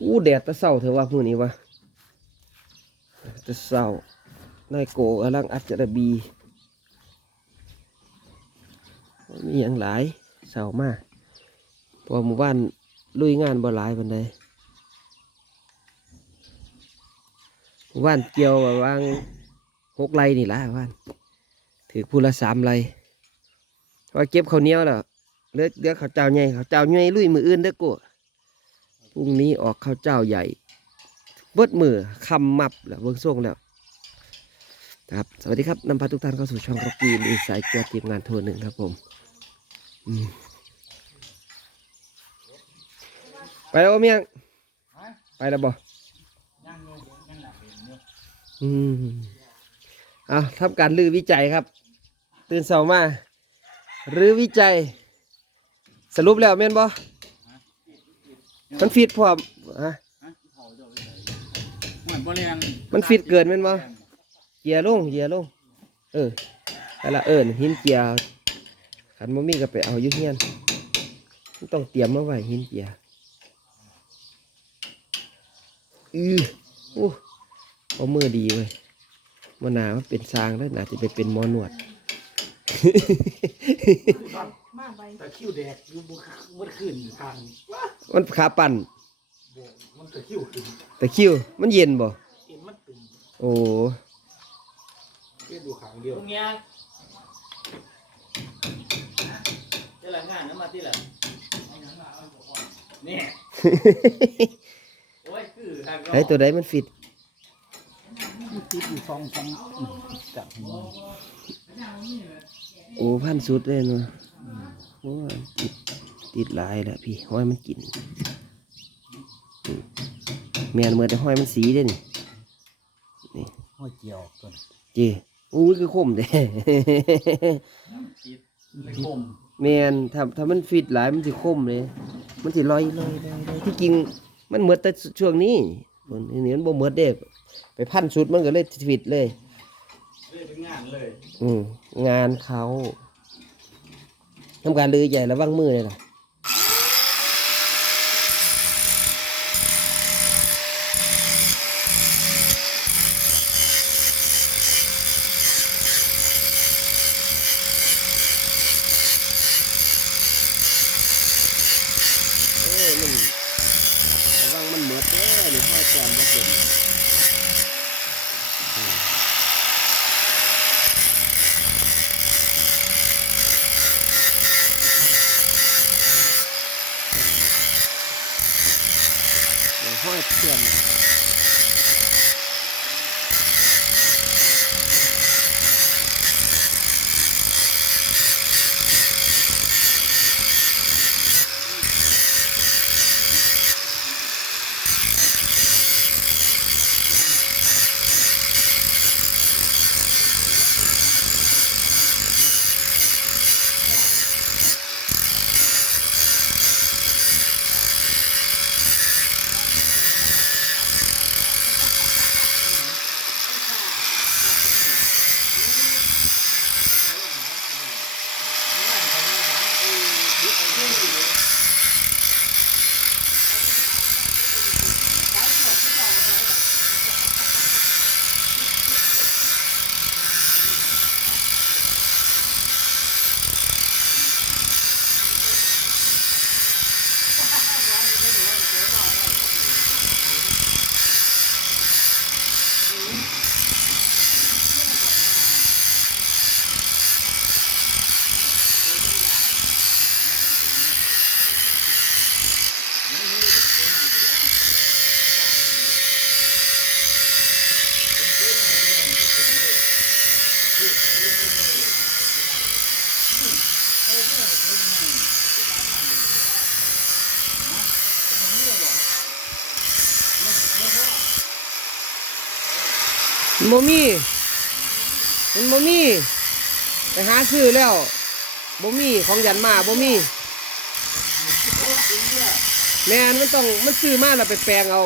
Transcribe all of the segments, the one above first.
อู้แดดตะเศร้าเถอะว่ามือนี้วะตะเศร้านายโกกำลังอัดจะระบีมีอย่างหลายเศร้ามากพอหมู่บ้านลุยงานบ่หลายปานใดหมู่บ้านเกี่ยวแบบวางหกไรนี่ละหมู่บ้านถือพูละสามไรว่าเก็บข้าวเหนียวแล้วเลือเลือข้าวเจ้าใหญ่ข้าวเจ้าใหญ่ลุยมืออื่นเด้อกู พรุ่งนี้ออกข้าวเจ้าใหญ่ เบิดมือคำมับแล้วเบิ้งส่งแล้วครับสวัสดีครับนำพาทุกท่านเข้าสู่ช่องร็อกกี้รีสายเกียร์ทีมงานโทรหนึ่งครับผมไปแล้วบ่เมียงไปแล้วบ่อืมเอาทำการลือวิจัยครับ ตื่นเสามารื้อวิจัย สรุปแล้วแม่นบ่ มันฟิตพร้อมฮะ เหมือนบ่แรงมันฟิตเกินแม่นบ่ เกียร์ลงเกียร์ลง เออแต่ละเอิญหินเกียร์ขันบ่มีก็ไปเอาอยุ่เฮียนมันต้องเตรียมมาไว้หินเกียร์อือโอ้เอามือดีเว้ยมันนามันเป็นสร้างแล้วน่าจะไปเป็นหมอหนวด ตะคิวแดกอยู่บนมันขึ้นทางมันขาปั่นบกมันตะคิวขึ้นแต่คิ้วมันเย็นบ่ เอ็นมันตึงโอ้เอ็นดูขางเดียวตรงเนี้ยจะหลังงานน้ำมาที่หลังเนี่ยโอ้ยคือทางเราไอ้ตัวใดมันฟิต มันติดอยู่สองสองอืมจับหัวโอ้พันสุดเลยเนาะ โอ้ยติดติดหลายแล้วพี่ห้อยมันกินอืมแมนเมื่อแต่ห้อยมันสีเด้นี่นี่หัวเจียวตัวนี้เจอู้ยคือคมเด้ไม่คมแมนถ้าถ้ามันฟิตหลายมันสิคมเลย มันสิลอยลอยลอยลอยที่จริงมันเหมือนแต่ช่วงนี้คนนี้มันบ่เหมือนเด้ไปพันชุดมันก็เลยฟิตเลยเลยเป็นงานเลย อืมงานเขา ทำการลือใหญ่ระวังมือเลยล่ะมันระวังมันเหมือดเด้อนี่ห้อแกมบ่เป็นอืมเดี๋ยว ห้อยเทียม มันบ่มีมันบ่มีไปหาซื้อแล้วบ่มีของยันมาบ่มีแม่นมันต้องมันซื้อมาแล้วไปแปลงเอา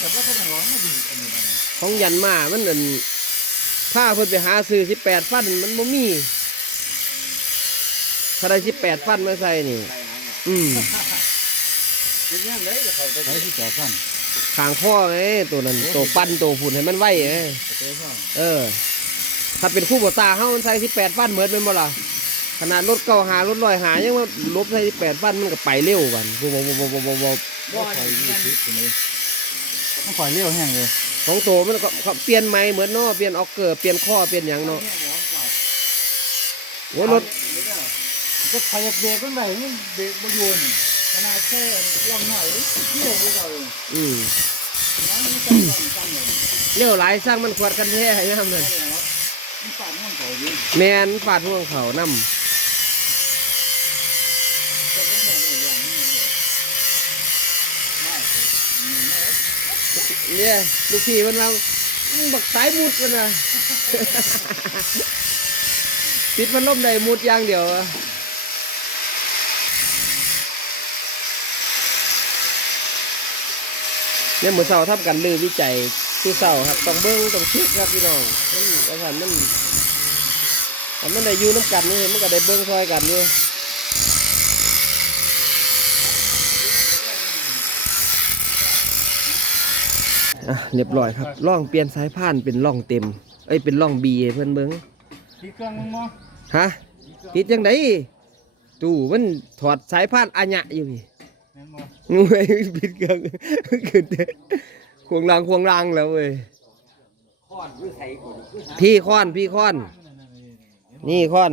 แต่ว่าถ้าหนังร้อนไม่ดีอันนี้มันของยันมามันนั่นผ้าเพิ่นไปหาซื้อสิบแปดฟันมันบ่มีถ้าได้สิบแปดฟันมาใส่นี่อืมเป็นยังไงจะเขาไปใช้ที่แก่สั้นขางพ่อไงตัวนั้นตัวปั้นตัวผุนให้มันไวไงเต้ข้างเออ ถ้าเป็นคู่บ่ตาเฮามันใส่สิบแปดฟันเหมือนเป็นบ่ล่ะขนาดรถเก่าหารถลอยหายังว่าลบใส่สิบแปดฟันมันก็ไปเร็วกันบ่บ่บ่บ่บ่บ่บ่คอยยี่สิบตัวนี้ ต้องคอยเลี้ยวแห้งเลยของโตมันก็ก็เปลี่ยนใหม่เหมือนเนาะเปลี่ยนออกเกิดเปลี่ยนข้อเปลี่ยนหยังเนาะโอ้รถจะคอยเบรกมันไหนมันเบรกบ่อยู่นี่ขนาดแค่ล่องหน่อยเที่ยวไปก่อนอืมน้ำมันจังจังจังเลยเร็วหลายสร้างมันขวดกันแท้ยามนั้นมันปาดห้องเขาดิแมนฟาดห่วงเขานำ ก็เป็นแค่นี้อย่างนี้เลย เนี่ยลูกพี่มันเราบักสายมุดมันนะปิดพัดลมได้มุดอย่างเดียวเนี่ยเหมือนเสาทำกันลือวิจัยคือเสาครับต้องเบิ้งต้องช็คครับพี่น้องมันอาหารมันอันมันได้ยูน้ำกันนี่มันก็ได้เบิ้งซอยกันอ อะเรียบร้อยครับล่องเปลี่ยนสายพานเป็นล่องเต็ม เอ้ยเป็นล่องบีให้เพื่อนเบิ้งที่เครื่องมึงมั้งฮะติดยังไงตู้มันถอดสายพานอัญะอยู่พี่แม่นบ่งูไอ้ปิดเครื่องขึ้นควงรางควงรางแล้วเว้ยค้อนคือไข่กูคือหาพี่ค้อนพี่ค้อน นี่ค้อน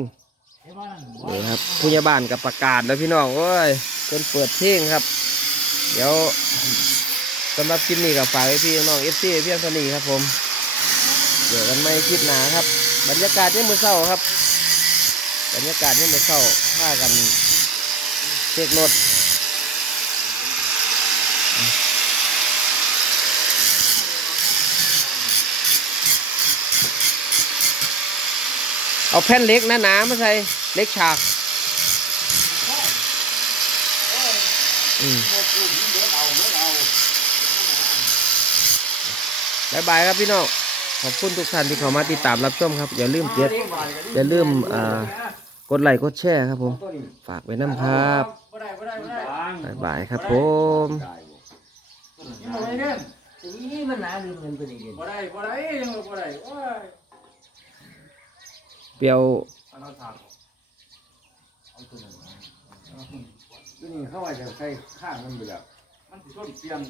เห็นบ่นั่นนี่ครับผู้ใหญ่บ้านกับประกาศแล้วพี่น้องโอ้ยเพิ่นเปิดเพลงครับ เดี๋ยว สำหรับคลิปนี้กับฝากไว้พี่น้องเอฟซีเพียงเท่านี้ครับ ผม เดี๋ยวกันไม่คลิปหนาครับ บรรยากาศเนี่ยมือเศร้าครับ บรรยากาศเนี่ยมือเศร้าพากันเช็ครถเอาแผ่นเล็กหนาๆมาใส่เล็กฉาก อืม บายบายครับพี่น้องขอบคุณทุกท่านที่เข้ามาติดตามรับชมครับ อย่าลืมเกียรอย่าลืมอ่ากดไลค์กดแชร์ครับผม ฝากไว้น้ำครับบายบายครับผมนี่บ่ได้เด้อนี่มันหนาเงินตัวนี้เด่นบ่ได้บ่ได้ยังบ่ได้โอ้ยเปียวอันนั้นถามเอาตัวนึงนี่เข้าจะใส่ข้างมันไปแล้วมันสิชนเปลี่ยน